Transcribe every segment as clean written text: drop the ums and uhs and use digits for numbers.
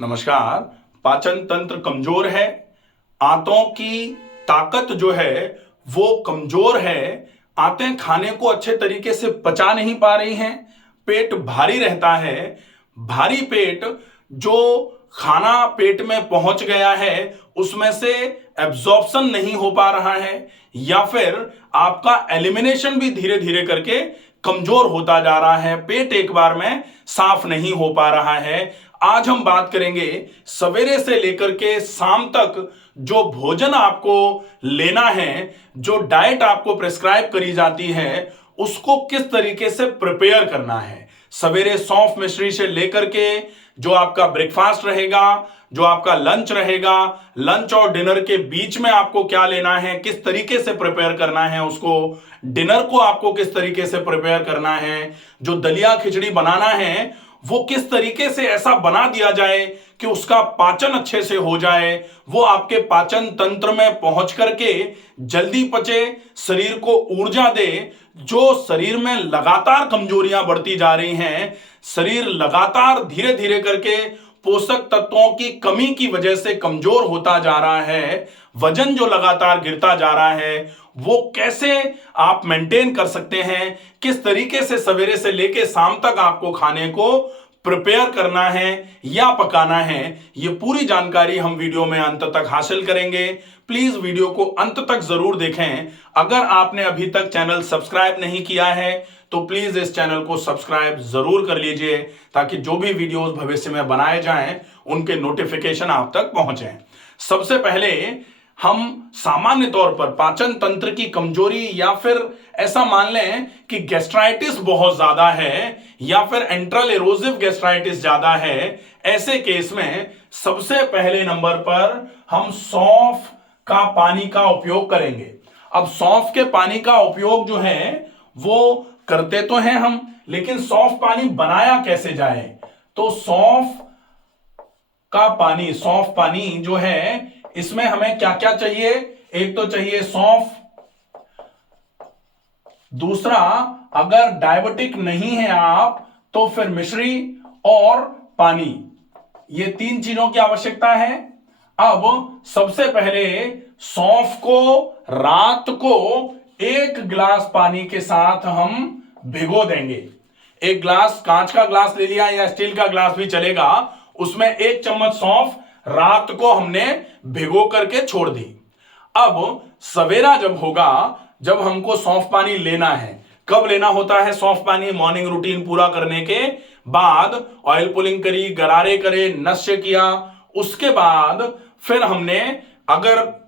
नमस्कार। पाचन तंत्र कमजोर है, आंतों की ताकत जो है वो कमजोर है। आंतें खाने को अच्छे तरीके से पचा नहीं पा रही हैं, पेट भारी रहता है। भारी पेट, जो खाना पेट में पहुंच गया है उसमें से एब्जॉर्प्शन नहीं हो पा रहा है, या फिर आपका एलिमिनेशन भी धीरे धीरे करके कमजोर होता जा रहा है। पेट एक बार में साफ नहीं हो पा रहा है। आज हम बात करेंगे सवेरे से लेकर के शाम तक जो भोजन आपको लेना है, जो डाइट आपको प्रिस्क्राइब करी जाती है, उसको किस तरीके से प्रिपेयर करना है। सवेरे सौंफ मिश्री से लेकर के जो आपका ब्रेकफास्ट रहेगा, जो आपका लंच रहेगा, लंच और डिनर के बीच में आपको क्या लेना है, किस तरीके से प्रिपेयर करना है उसको, डिनर को आपको किस तरीके से प्रिपेयर करना है, जो दलिया खिचड़ी बनाना है वो किस तरीके से ऐसा बना दिया जाए कि उसका पाचन अच्छे से हो जाए, वो आपके पाचन तंत्र में पहुंच करके जल्दी पचे, शरीर को ऊर्जा दे। जो शरीर में लगातार कमजोरियां बढ़ती जा रही हैं, शरीर लगातार धीरे धीरे करके पोषक तत्वों की कमी की वजह से कमजोर होता जा रहा है, वजन जो लगातार गिरता जा रहा है, वो कैसे आप मेंटेन कर सकते हैं, किस तरीके से सवेरे से लेके शाम तक आपको खाने को प्रिपेयर करना है या पकाना है, ये पूरी जानकारी हम वीडियो में अंत तक हासिल करेंगे। प्लीज वीडियो को अंत तक जरूर देखें। अगर आपने अभी तक चैनल सब्सक्राइब नहीं किया है तो प्लीज इस चैनल को सब्सक्राइब जरूर कर लीजिए, ताकि जो भी वीडियोस भविष्य में बनाए जाएं उनके नोटिफिकेशन आप तक पहुंचे। सबसे पहले हम सामान्य तौर पर पाचन तंत्र की कमजोरी, या फिर ऐसा मान लें कि गैस्ट्राइटिस बहुत ज्यादा है, या फिर एंट्रल एरोसिव गैस्ट्राइटिस ज्यादा है, ऐसे केस में सबसे पहले नंबर पर हम सौंफ का पानी का उपयोग करेंगे। अब सौंफ के पानी का उपयोग जो है वो करते तो हैं हम, लेकिन सौंफ पानी बनाया कैसे जाए। तो सौंफ पानी जो है, इसमें हमें क्या क्या चाहिए। एक तो चाहिए सौंफ, दूसरा अगर डायबिटिक नहीं है आप तो फिर मिश्री और पानी, ये तीन चीजों की आवश्यकता है। अब सबसे पहले सौंफ को रात को 1 गिलास पानी के साथ हम भिगो देंगे। 1 गिलास, कांच का ग्लास ले लिया या स्टील का ग्लास भी चलेगा, उसमें 1 चम्मच सौंफ रात को हमने भिगो करके छोड़ दी। अब सवेरा जब होगा, जब हमको सौंफ पानी लेना है, कब लेना होता है सौंफ पानी? मॉर्निंग रूटीन पूरा करने के बाद ऑयल पुलिंग करी, गरारे करे, नश्य किया, उसके बाद फिर हमने अगर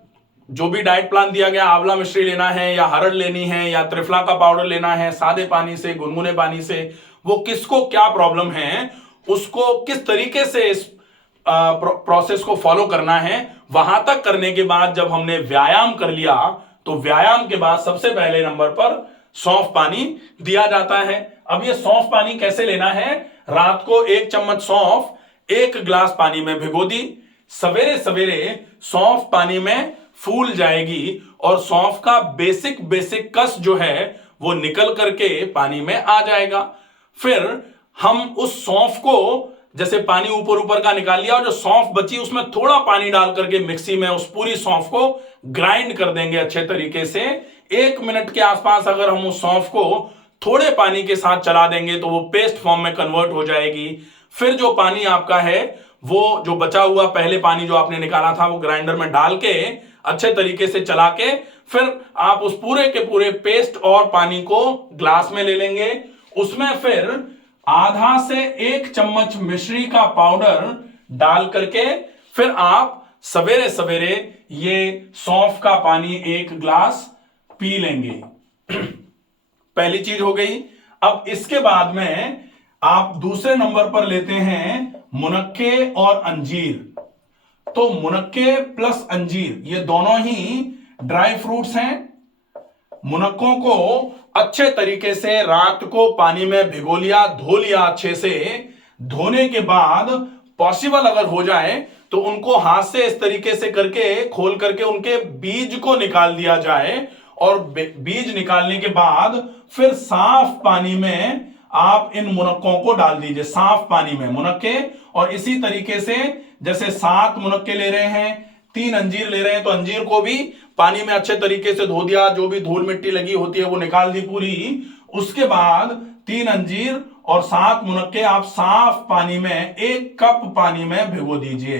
जो भी डाइट प्लान दिया गया, आंवला मिश्री लेना है या हरड़ लेनी है या त्रिफला का पाउडर लेना है, सादे पानी से, गुनगुने पानी से, वो किसको क्या प्रॉब्लम है, उसको किस तरीके से इस प्रोसेस को फॉलो करना है, वहां तक करने के बाद जब हमने व्यायाम कर लिया, तो व्यायाम के बाद सबसे पहले नंबर पर सौंफ पानी दिया जाता है। अब ये सौंफ पानी कैसे लेना है? रात को 1 चम्मच सौंफ 1 गिलास पानी में भिगो दी, सवेरे सवेरे सौंफ पानी में फूल जाएगी और सौंफ का बेसिक कस जो है वो निकल करके पानी में आ जाएगा। फिर हम उस सौंफ को, जैसे पानी ऊपर ऊपर का निकाल लिया और जो सौंफ बची उसमें थोड़ा पानी डाल करके मिक्सी में उस पूरी सौंफ को ग्राइंड कर देंगे अच्छे तरीके से। 1 मिनट के आसपास अगर हम उस सौंफ को थोड़े पानी के साथ चला देंगे तो वो पेस्ट फॉर्म में कन्वर्ट हो जाएगी। फिर जो पानी आपका है, वो जो बचा हुआ पहले पानी जो आपने निकाला था, वो ग्राइंडर में डाल के अच्छे तरीके से चला के फिर आप उस पूरे के पूरे पेस्ट और पानी को ग्लास में ले लेंगे। उसमें फिर आधा से 1 चम्मच मिश्री का पाउडर डाल करके फिर आप सवेरे सवेरे ये सौंफ का पानी 1 गिलास पी लेंगे। पहली चीज हो गई। अब इसके बाद में आप दूसरे नंबर पर लेते हैं मुनक्के और अंजीर। तो मुनक्के प्लस अंजीर, ये दोनों ही ड्राई फ्रूट्स हैं। मुनक्कों को अच्छे तरीके से रात को पानी में भिगो लिया, धो लिया अच्छे से। धोने के बाद पॉसिबल अगर हो जाए तो उनको हाथ से इस तरीके से करके खोल करके उनके बीज को निकाल दिया जाए, और बीज निकालने के बाद फिर साफ पानी में आप इन मुनक्कों को डाल दीजिए साफ पानी में, मुनक्के। और इसी तरीके से जैसे 7 मुनक्के ले रहे हैं, 3 अंजीर ले रहे हैं, तो अंजीर को भी पानी में अच्छे तरीके से धो दिया, जो भी धूल मिट्टी लगी होती है वो निकाल दी पूरी। उसके बाद 3 अंजीर और 7 मुनक्के आप साफ पानी में 1 कप पानी में भिगो दीजिए।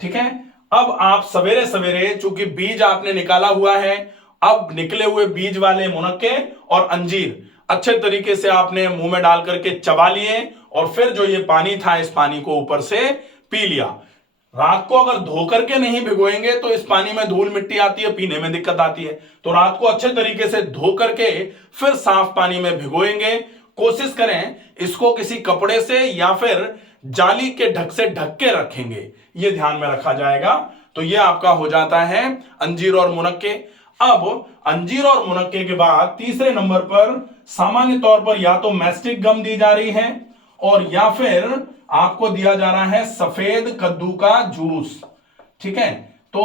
ठीक है। अब आप सवेरे सवेरे, चूंकि बीज आपने निकाला हुआ है, अब निकले हुए बीज वाले मुनक्के और अंजीर अच्छे तरीके से आपने मुंह में डाल करके चबा लिए, और फिर जो ये पानी था इस पानी को ऊपर से पी लिया। रात को अगर धो करके नहीं भिगोएंगे तो इस पानी में धूल मिट्टी आती है, पीने में दिक्कत आती है। तो रात को अच्छे तरीके से धो करके फिर साफ पानी में भिगोएंगे। कोशिश करें इसको किसी कपड़े से या फिर जाली के ढक से ढक के रखेंगे, ये ध्यान में रखा जाएगा। तो ये आपका हो जाता है अंजीर और मुनक्के। अब अंजीर और मुनक्के के बाद तीसरे नंबर पर सामान्य तौर पर या तो मैस्टिक गम दी जा रही है, और या फिर आपको दिया जा रहा है सफेद कद्दू का जूस। ठीक है। तो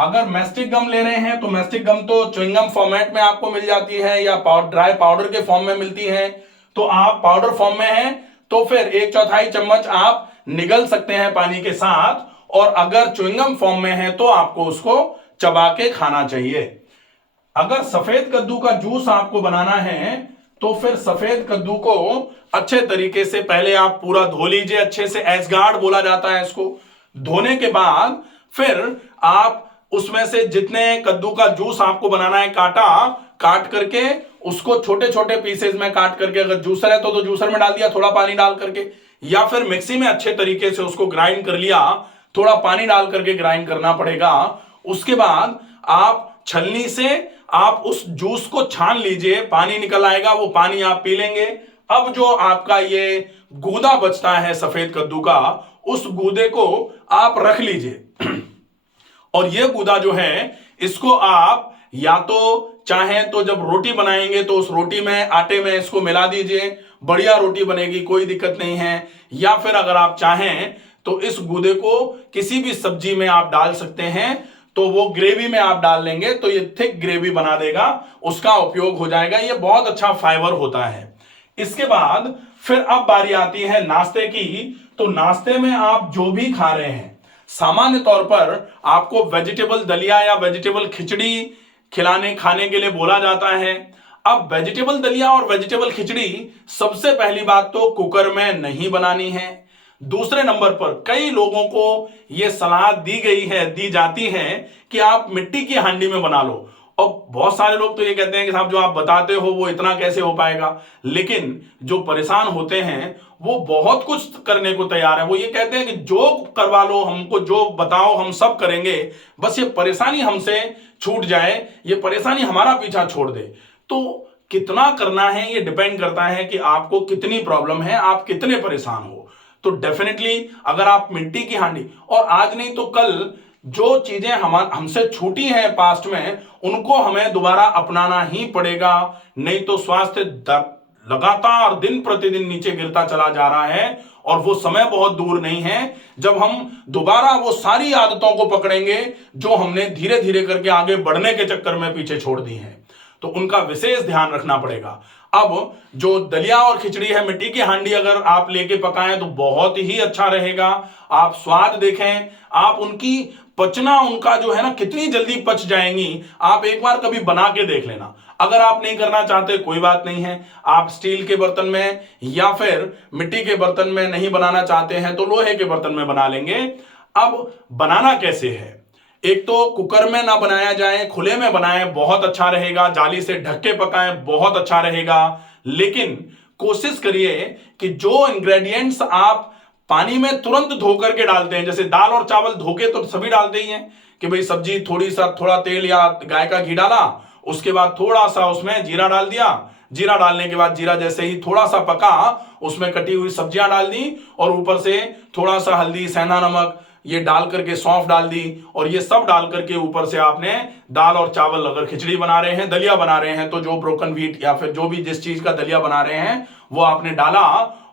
अगर मैस्टिक गम ले रहे हैं तो मैस्टिक गम तो च्युइंगम फॉर्मेट में आपको मिल जाती है या ड्राई पाउडर के फॉर्म में मिलती है। तो आप पाउडर फॉर्म में हैं तो फिर 1/4 चम्मच आप निगल सकते हैं पानी के साथ, और अगर च्युइंगम फॉर्म में है तो आपको उसको चबा के खाना चाहिए। अगर सफेद कद्दू का जूस आपको बनाना है तो फिर सफेद कद्दू को अच्छे तरीके से पहले आप पूरा धो लीजिए, अच्छे से, एसगार्ड बोला जाता है इसको। धोने के बाद फिर आप उसमें से जितने कद्दू का जूस आपको बनाना है काट करके उसको छोटे छोटे पीसेज में काट करके, अगर जूसर है तो जूसर में डाल दिया थोड़ा पानी डाल करके, या फिर मिक्सी में अच्छे तरीके से उसको ग्राइंड कर लिया, थोड़ा पानी डाल करके ग्राइंड करना पड़ेगा। उसके बाद आप छलनी से आप उस जूस को छान लीजिए, पानी निकल आएगा, वो पानी आप पी लेंगे। अब जो आपका ये गूदा बचता है सफेद कद्दू का, उस गूदे को आप रख लीजिए। और ये गूदा जो है इसको आप या तो चाहें तो जब रोटी बनाएंगे तो उस रोटी में, आटे में इसको मिला दीजिए, बढ़िया रोटी बनेगी, कोई दिक्कत नहीं है। या फिर अगर आप चाहें तो इस गूदे को किसी भी सब्जी में आप डाल सकते हैं, तो वो ग्रेवी में आप डाल लेंगे तो ये थिक ग्रेवी बना देगा, उसका उपयोग हो जाएगा। ये बहुत अच्छा फाइबर होता है। इसके बाद फिर अब बारी आती है नाश्ते की। तो नाश्ते में आप जो भी खा रहे हैं, सामान्य तौर पर आपको वेजिटेबल दलिया या वेजिटेबल खिचड़ी खाने के लिए बोला जाता है। अब वेजिटेबल दलिया और वेजिटेबल खिचड़ी सबसे पहली बात तो कुकर में नहीं बनानी है। दूसरे नंबर पर कई लोगों को यह सलाह दी जाती है कि आप मिट्टी की हांडी में बना लो, और बहुत सारे लोग तो ये कहते हैं कि साहब जो आप बताते हो वो इतना कैसे हो पाएगा। लेकिन जो परेशान होते हैं वो बहुत कुछ करने को तैयार है। वो ये कहते हैं कि जो करवा लो, हमको जो बताओ हम सब करेंगे, बस ये परेशानी हमसे छूट जाए, ये परेशानी हमारा पीछा छोड़ दे। तो कितना करना है ये डिपेंड करता है कि आपको कितनी प्रॉब्लम है, आप कितने परेशान हो। तो डेफिनेटली अगर आप मिट्टी की हांडी, और आज नहीं तो कल जो चीजें हमसे छूटी हैं पास्ट में, उनको हमें दोबारा अपनाना ही पड़ेगा, नहीं तो स्वास्थ्य लगातार दिन प्रतिदिन नीचे गिरता चला जा रहा है। और वो समय बहुत दूर नहीं है जब हम दोबारा वो सारी आदतों को पकड़ेंगे जो हमने धीरे धीरे करके आगे बढ़ने के चक्कर में पीछे छोड़ दी हैं। तो उनका विशेष ध्यान रखना पड़ेगा। अब जो दलिया और खिचड़ी है, मिट्टी की हांडी अगर आप लेके पकाएं तो बहुत ही अच्छा रहेगा। आप स्वाद देखें, आप उनकी पचना, उनका जो है ना, कितनी जल्दी पच जाएंगी, आप एक बार कभी बना के देख लेना। अगर आप नहीं करना चाहते कोई बात नहीं है, आप स्टील के बर्तन में या फिर मिट्टी के बर्तन में नहीं बनाना चाहते हैं तो लोहे के बर्तन में बना लेंगे। अब बनाना कैसे है, एक तो कुकर में ना बनाया जाए, खुले में बनाएं, बहुत अच्छा रहेगा। जाली से ढक के पकाएं, बहुत अच्छा रहेगा। लेकिन कोशिश करिए कि जो इंग्रेडिएंट्स आप पानी में तुरंत धो करके डालते हैं, जैसे दाल और चावल धो के तो सभी डालते ही हैं कि भाई सब्जी थोड़ा तेल या गाय का घी डाला, उसके बाद थोड़ा सा उसमें जीरा डाल दिया, जीरा डालने के बाद जीरा जैसे ही थोड़ा सा पका, उसमें कटी हुई सब्जियां डाल दी, और ऊपर से थोड़ा सा हल्दी, सेंधा नमक ये डाल करके, सौंफ डाल दी, और ये सब डाल करके ऊपर से आपने दाल और चावल, अगर खिचड़ी बना रहे हैं, दलिया बना रहे हैं, तो जो ब्रोकन व्हीट या फिर जो भी जिस चीज का दलिया बना रहे हैं वो आपने डाला,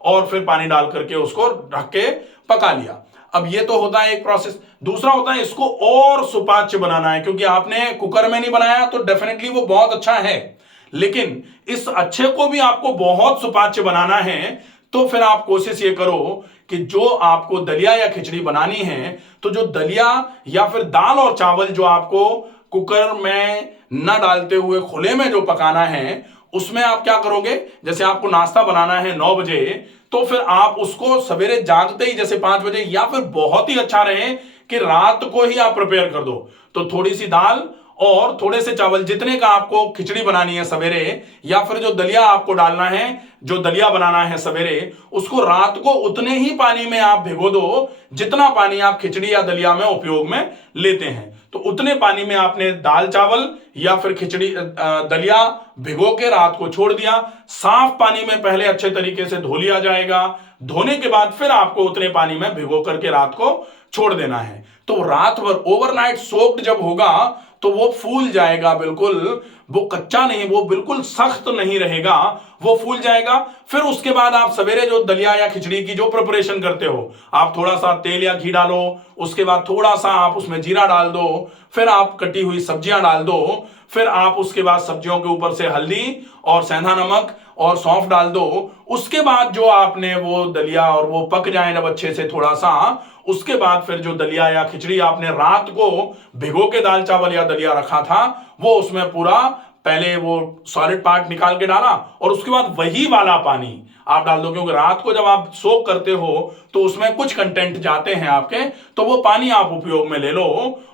और फिर पानी डाल करके उसको ढक के पका लिया। अब ये तो होता है एक प्रोसेस। दूसरा होता है इसको और सुपाच्य बनाना है, क्योंकि आपने कुकर में नहीं बनाया तो डेफिनेटली वो बहुत अच्छा है, लेकिन इस अच्छे को भी आपको बहुत सुपाच्य बनाना है, तो फिर आप कोशिश ये करो कि जो आपको दलिया या खिचड़ी बनानी है, तो जो दलिया या फिर दाल और चावल जो आपको कुकर में न डालते हुए खुले में जो पकाना है, उसमें आप क्या करोगे, जैसे आपको नाश्ता बनाना है 9 बजे, तो फिर आप उसको सवेरे जागते ही जैसे 5 बजे, या फिर बहुत ही अच्छा रहे कि रात को ही आप प्रिपेयर कर दो। तो थोड़ी सी दाल और थोड़े से चावल, जितने का आपको खिचड़ी बनानी है सवेरे, या फिर जो दलिया आपको डालना है, जो दलिया बनाना है सवेरे, उसको रात को उतने ही पानी में आप भिगो दो जितना पानी आप खिचड़ी या दलिया में उपयोग में लेते हैं। तो उतने पानी में आपने दाल चावल या फिर खिचड़ी दलिया भिगो के रात को छोड़ दिया। साफ पानी में पहले अच्छे तरीके से धो लिया जाएगा, धोने के बाद फिर आपको उतने पानी में भिगो करके रात को छोड़ देना है। तो रात भर ओवरनाइट सोक्ड जब होगा तो वो फूल जाएगा, बिल्कुल वो कच्चा नहीं, वो बिल्कुल सख्त नहीं रहेगा, वो फूल जाएगा। फिर उसके बाद आप सवेरे जो दलिया या खिचड़ी की जो प्रिपरेशन करते हो, आप थोड़ा सा तेल या घी डालो, उसके बाद थोड़ा सा आप उसमें जीरा डाल दो, फिर आप कटी हुई सब्जियां डाल दो, फिर आप उसके बाद सब्जियों के ऊपर से हल्दी और सेंधा नमक और सौंफ डाल दो। उसके बाद जो आपने वो दलिया और वो पक जाए जब अच्छे से थोड़ा सा, उसके बाद फिर जो दलिया या खिचड़ी आपने रात को भिगो के दाल चावल या दलिया रखा था, वो उसमें पूरा पहले वो सॉलिड पार्ट निकाल के डाला और उसके बाद वही वाला पानी आप डाल दो, क्योंकि रात को जब आप सोक करते हो तो उसमें कुछ कंटेंट जाते हैं आपके, तो वो पानी आप उपयोग में ले लो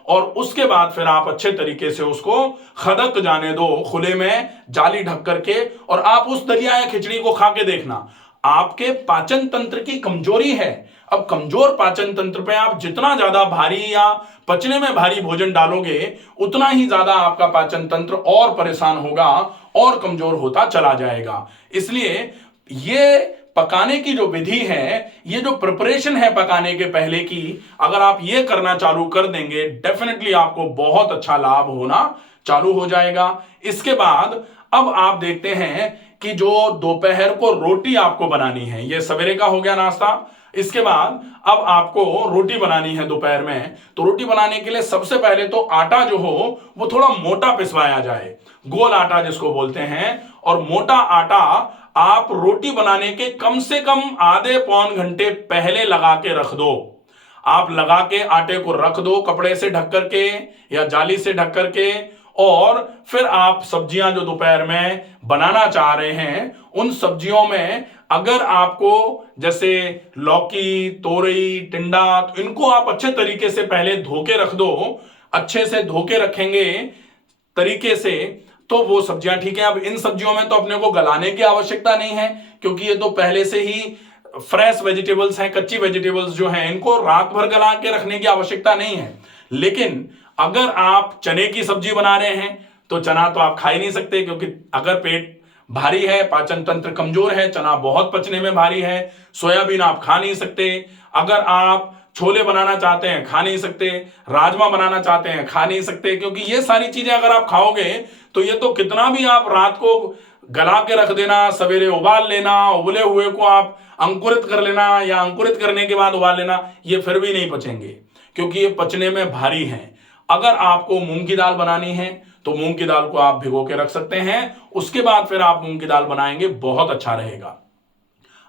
और उसके बाद फिर आप अच्छे तरीके से उसको खदक जाने दो खुले में जाली ढक करके। और आप उस दलिया या खिचड़ी को खा के देखना, आपके पाचन तंत्र की कमजोरी है। अब कमजोर पाचन तंत्र पे आप जितना ज्यादा भारी या पचने में भारी भोजन डालोगे, उतना ही ज्यादा आपका पाचन तंत्र और परेशान होगा और कमजोर होता चला जाएगा। इसलिए ये पकाने की जो विधि है, ये जो प्रिपरेशन है पकाने के पहले की, अगर आप ये करना चालू कर देंगे, डेफिनेटली आपको बहुत अच्छा लाभ होना चालू हो जाएगा। इसके बाद अब आप देखते हैं कि जो दोपहर को रोटी आपको बनानी है, ये सवेरे का हो गया नाश्ता। इसके बाद अब आपको रोटी बनानी है दोपहर में। तो रोटी बनाने के लिए सबसे पहले तो आटा जो हो वो थोड़ा मोटा पिसवाया जाए, गोल आटा जिसको बोलते हैं। और मोटा आटा आप रोटी बनाने के कम से कम आधे पौन घंटे पहले लगा के रख दो। आप लगा के आटे को रख दो कपड़े से ढक करके या जाली से ढक करके, और फिर आप सब्जियां जो दोपहर में बनाना चाह रहे हैं, उन सब्जियों में अगर आपको जैसे लौकी, तोरई, टिंडा, तो इनको आप अच्छे तरीके से पहले धो के रख दो। अच्छे से धो के रखेंगे तरीके से तो वो सब्जियां ठीक है। अब इन सब्जियों में तो अपने को गलाने की आवश्यकता नहीं है, क्योंकि ये तो पहले से ही फ्रेश वेजिटेबल्स हैं, कच्ची वेजिटेबल्स जो हैं, इनको रात भर गला के रखने की आवश्यकता नहीं है। लेकिन अगर आप चने की सब्जी बना रहे हैं तो चना तो आप खा ही नहीं सकते, क्योंकि अगर पेट भारी है, पाचन तंत्र कमजोर है, चना बहुत पचने में भारी है। सोयाबीन आप खा नहीं सकते। अगर आप छोले बनाना चाहते हैं खा नहीं सकते, राजमा बनाना चाहते हैं खा नहीं सकते, क्योंकि ये सारी चीजें अगर आप खाओगे तो ये तो कितना भी आप रात को गला के रख देना, सवेरे उबाल लेना, उबले हुए को आप अंकुरित कर लेना या अंकुरित करने के बाद उबाल लेना, ये फिर भी नहीं पचेंगे, क्योंकि ये पचने में भारी हैं। अगर आपको मूंग की दाल बनानी है तो मूंग की दाल को आप भिगो के रख सकते हैं, उसके बाद फिर आप मूंग की दाल बनाएंगे, बहुत अच्छा रहेगा।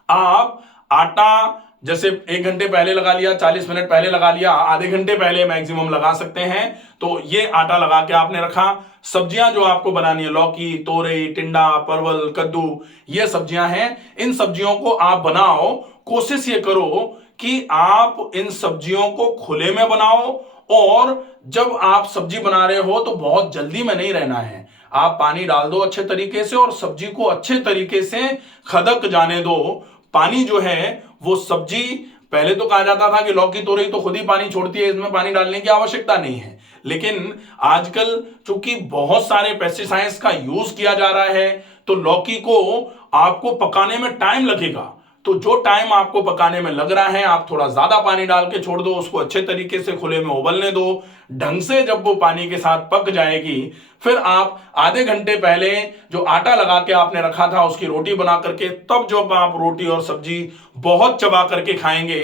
आप आटा जैसे 1 घंटे पहले लगा लिया, 40 मिनट पहले लगा लिया, आधे घंटे पहले मैक्सिमम लगा सकते हैं। तो ये आटा लगा के आपने रखा। सब्जियां जो आपको बनानी है, लौकी, तोरई, टिंडा, परवल, कद्दू, ये सब्जियां हैं। इन सब्जियों को आप बनाओ। कोशिश ये करो कि आप इन सब्जियों को खुले में बनाओ, और जब आप सब्जी बना रहे हो तो बहुत जल्दी में नहीं रहना है। आप पानी डाल दो अच्छे तरीके से और सब्जी को अच्छे तरीके से खदक जाने दो। पानी जो है वो सब्जी, पहले तो कहा जाता था कि लौकी तोरई तो खुद ही पानी छोड़ती है, इसमें पानी डालने की आवश्यकता नहीं है। लेकिन आजकल चूंकि बहुत सारे पेस्टिसाइड्स का यूज किया जा रहा है, तो लौकी को आपको पकाने में टाइम लगेगा। तो जो टाइम आपको पकाने में लग रहा है, आप थोड़ा ज्यादा पानी डाल के छोड़ दो, उसको अच्छे तरीके से खुले में उबलने दो। ढंग से जब वो पानी के साथ पक जाएगी, फिर आप आधे घंटे पहले जो आटा लगा के आपने रखा था उसकी रोटी बना करके, तब जब आप रोटी और सब्जी बहुत चबा करके खाएंगे,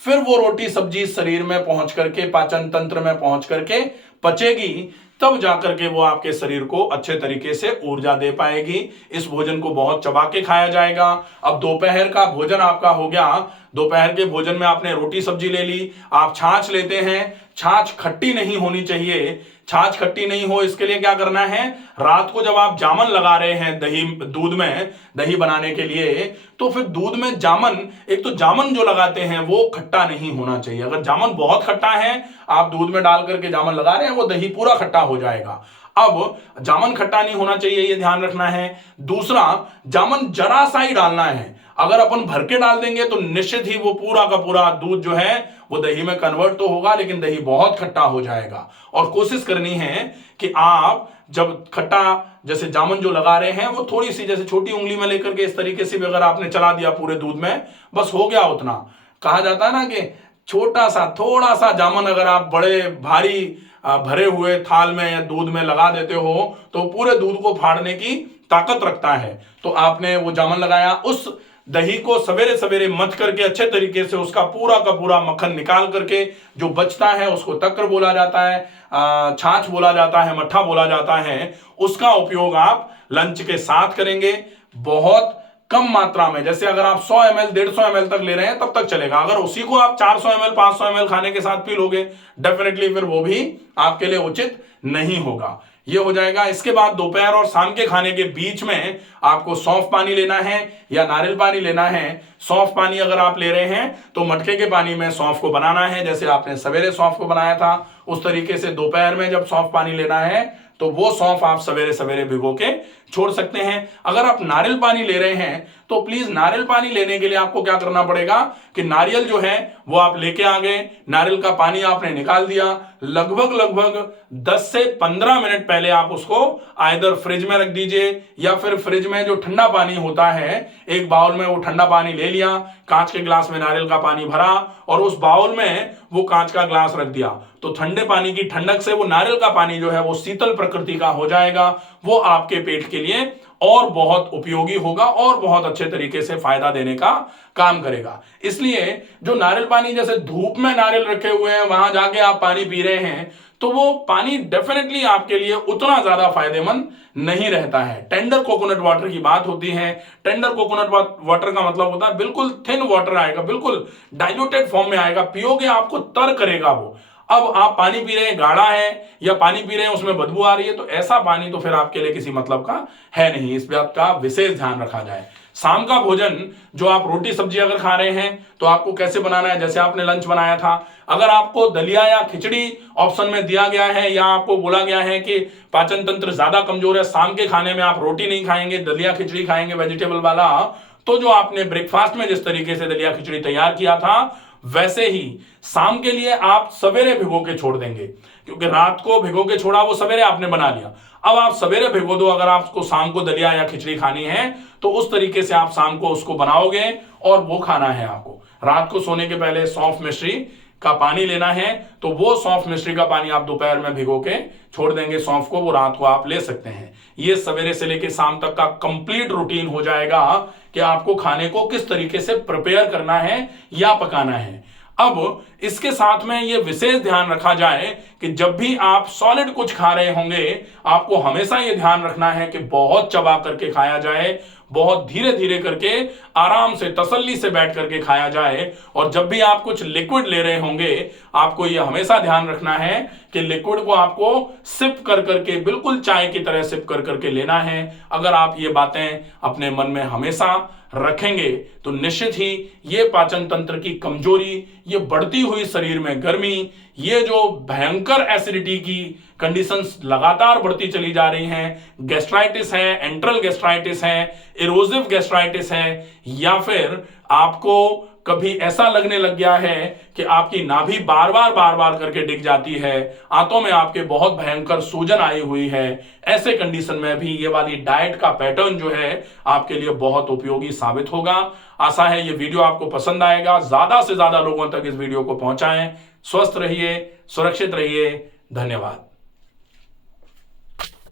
फिर वो रोटी सब्जी शरीर में पहुंच करके, पाचन तंत्र में पहुंच करके पचेगी। तब जाकर के वो आपके शरीर को अच्छे तरीके से ऊर्जा दे पाएगी। इस भोजन को बहुत चबा के खाया जाएगा। अब दोपहर का भोजन आपका हो गया। दोपहर के भोजन में आपने रोटी सब्जी ले ली, आप छाछ लेते हैं। छाछ खट्टी नहीं होनी चाहिए। छाछ खट्टी नहीं हो इसके लिए क्या करना है, रात को जब आप जामन लगा रहे हैं दही दूध में दही बनाने के लिए, तो फिर दूध में जामन, एक तो जामन जो लगाते हैं वो खट्टा नहीं होना चाहिए। अगर जामन बहुत खट्टा है, आप दूध में डाल करके जामन लगा रहे हैं, वो दही पूरा खट्टा हो जाएगा। अब जामन खट्टा नहीं होना चाहिए, ये ध्यान रखना है। दूसरा, जामन जरा सा ही डालना है। अगर अपन भर के डाल देंगे तो निश्चित ही वो पूरा का पूरा दूध जो है वो दही में कन्वर्ट तो होगा, लेकिन दही बहुत खट्टा हो जाएगा। और कोशिश करनी है कि आप जब खट्टा जैसे जामन जो लगा रहे हैं वो थोड़ी सी, जैसे छोटी उंगली में लेकर के इस तरीके से भी अगर आपने चला दिया पूरे दूध में, बस हो गया उतना। कहा जाता है ना कि छोटा सा थोड़ा सा जामन अगर आप बड़े भारी भरे हुए थाल में या दूध में लगा देते हो तो पूरे दूध को फाड़ने की ताकत रखता है। तो आपने वो जामन लगाया, उस दही को सवेरे सवेरे मथ करके अच्छे तरीके से उसका पूरा का पूरा मक्खन निकाल करके जो बचता है उसको तक्कर बोला जाता है, छाछ बोला जाता है, मट्ठा बोला जाता है। उसका उपयोग आप लंच के साथ करेंगे, बहुत कम मात्रा में। जैसे अगर आप 100 ml 150 ml तक ले रहे हैं तब तक चलेगा। अगर उसी को आप 400 ml 500 ml खाने के साथ पी लोगे, डेफिनेटली फिर वो भी आपके लिए उचित नहीं होगा। ये हो जाएगा। इसके बाद दोपहर और शाम के खाने के बीच में आपको सौंफ पानी लेना है या नारियल पानी लेना है। सौंफ पानी अगर आप ले रहे हैं तो मटके के पानी में सौंफ को बनाना है, जैसे आपने सवेरे सौंफ को बनाया था उस तरीके से दोपहर में जब सौंफ पानी लेना है तो वो सौंफ आप सवेरे सवेरे भिगो के छोड़ सकते हैं। अगर आप नारियल पानी ले रहे हैं तो प्लीज नारियल पानी लेने के लिए आपको क्या करना पड़ेगा कि नारियल जो है वो आप लेके आ गए, नारियल का पानी आपने निकाल दिया, लगभग 10 से 15 मिनट पहले आप उसको आइदर फ्रिज में रख दीजिए या फिर फ्रिज में जो ठंडा पानी होता है एक बाउल में वो ठंडा पानी ले लिया, कांच के ग्लास में नारियल का पानी भरा और उस बाउल में वो कांच का ग्लास रख दिया। तो ठंडे पानी की ठंडक से वो नारियल का पानी जो है वो शीतल प्रकृति का हो जाएगा। वो आपके पेट के लिए और बहुत उपयोगी होगा और बहुत अच्छे तरीके से फायदा देने का काम करेगा। इसलिए जो नारियल पानी, जैसे धूप में नारियल रखे हुए हैं वहां जाके आप पानी पी रहे हैं तो वो पानी डेफिनेटली आपके लिए उतना ज्यादा फायदेमंद नहीं रहता है। टेंडर कोकोनट वाटर की बात होती है। टेंडर कोकोनट वाटर का मतलब होता है बिल्कुल थिन वाटर आएगा, बिल्कुल डाइल्यूटेड फॉर्म में आएगा, पियोगे आपको तर करेगा वो। अब आप पानी पी रहे हैं गाढ़ा है या पानी पी रहे हैं उसमें बदबू आ रही है, तो ऐसा पानी तो फिर आपके लिए किसी मतलब का है नहीं। इस बात का विशेष ध्यान रखा जाए। शाम का भोजन जो आप रोटी सब्जी अगर खा रहे हैं तो आपको कैसे बनाना है, जैसे आपने लंच बनाया था। अगर आपको दलिया या खिचड़ी ऑप्शन में दिया गया है या आपको बोला गया है कि पाचन तंत्र ज्यादा कमजोर है, शाम के खाने में आप रोटी नहीं खाएंगे, दलिया खिचड़ी खाएंगे वेजिटेबल वाला, तो जो आपने ब्रेकफास्ट में जिस तरीके से दलिया खिचड़ी तैयार किया था वैसे ही शाम के लिए आप सवेरे भिगो के छोड़ देंगे, क्योंकि रात को भिगो के छोड़ा वो सवेरे आपने बना लिया। अब आप सवेरे भिगो दो। अगर आपको शाम को दलिया या खिचड़ी खानी है तो उस तरीके से आप शाम को उसको बनाओगे और वो खाना है आपको। रात को सोने के पहले सौंफ मिश्री का पानी लेना है तो वो सौंफ मिश्री का पानी आप दोपहर में भिगो के छोड़ देंगे सौंफ को, वो रात को आप ले सकते हैं। ये सवेरे से लेके शाम तक का कंप्लीट रूटीन हो जाएगा कि आपको खाने को किस तरीके से प्रिपेयर करना है या पकाना है। अब इसके साथ में ये विशेष ध्यान रखा जाए कि जब भी आप सॉलिड कुछ खा रहे होंगे आपको हमेशा ये ध्यान रखना है कि बहुत चबा करके खाया जाए, बहुत धीरे धीरे करके आराम से तसल्ली से बैठ करके खाया जाए। और जब भी आप कुछ लिक्विड ले रहे होंगे आपको यह हमेशा ध्यान रखना है कि लिक्विड को आपको सिप कर करके, बिल्कुल चाय की तरह सिप कर करके लेना है। अगर आप ये बातें अपने मन में हमेशा रखेंगे तो निश्चित ही ये पाचन तंत्र की कमजोरी, ये बढ़ती हुई शरीर में गर्मी, ये जो भयंकर एसिडिटी की कंडीशंस लगातार बढ़ती चली जा रही हैं, गैस्ट्राइटिस है, एंट्रल गैस्ट्राइटिस है, इरोजिव गैस्ट्राइटिस है, या फिर आपको कभी ऐसा लगने लग गया है कि आपकी नाभि बार बार करके डिग जाती है, आंतों में आपके बहुत भयंकर सूजन आई हुई है, ऐसे कंडीशन में भी ये वाली डाइट का पैटर्न जो है आपके लिए बहुत उपयोगी साबित होगा। आशा है ये वीडियो आपको पसंद आएगा। ज्यादा से ज्यादा लोगों तक इस वीडियो को पहुंचाएं। स्वस्थ रहिए, सुरक्षित रहिए। धन्यवाद।